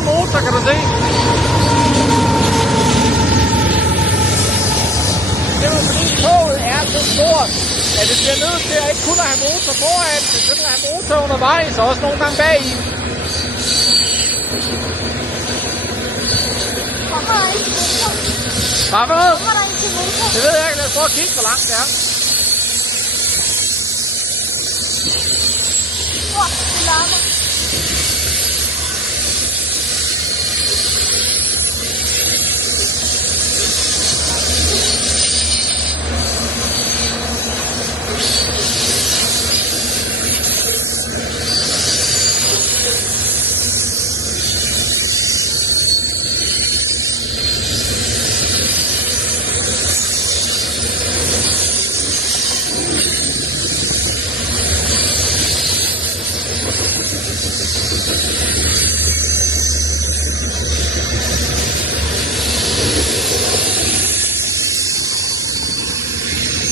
en motor, kan du se. Det var fordi toget er så stort, at det bliver nødt til at ikke kun at have motor foran, men så have motor undervejs, og også nogle gange bag i. Kommer der en til motor? Hvad for noget? Kommer der en til motor? Det ved jeg ikke. Lad os prøve at kigge, hvor langt det er. Det larmer.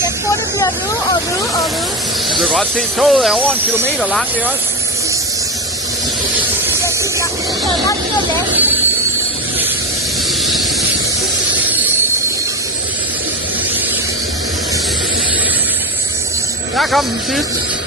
Jeg tror, det bliver ved og ved og ved. Jeg kan godt se, at toget er over 1 kilometer langt, ikke også? Jeg synes, det er langt til at lande. Der kom den sidste.